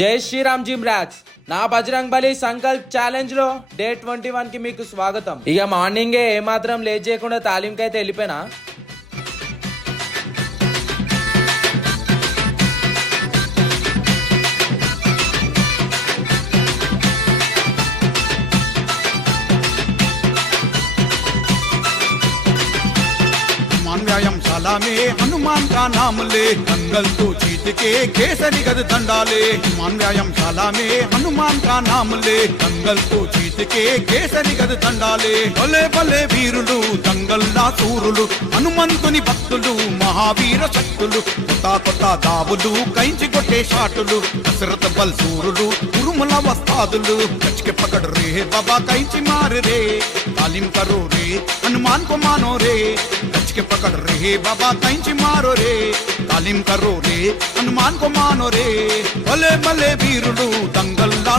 జై Sriram gym racks నా బజరంగ్ బలి సంకల్ప్ ఛాలెంజ్ లో డే 21 కి మీకు స్వాగతం. ఇక మార్నింగే ఏమాత్రం లేట్ చేయకుండా తాలీంకి అయితే వెళ్ళిపోయినా. व्यायामशाला में हनुमान का नाम ले, दंगल तो जीत के केसरी गद दंडा ले। हनुमान व्यायामशाला में हनुमान का नाम ले, दंगल तो जीत के केसरी गद दंडा ले। भले भले वीरुलु దంగల్లా సూరులు, హనుమంతుని భక్తులు మహావీర శక్తులు, కొత్త కొత్త దావులు కైంచి కొట్టే షాటులు, దశరథ బల్సూరులు ఉరుముల వస్తాదులు। कच के पकड़ रे बाबा कैंची मार रे, तालीम करो रे हनुमान को मानो रे। कच के पकड़ रे बाबा कैंची मारो रे, तालीम करो रे हनुमान को मानो रे। भले भले वीरुलु దంగల్లా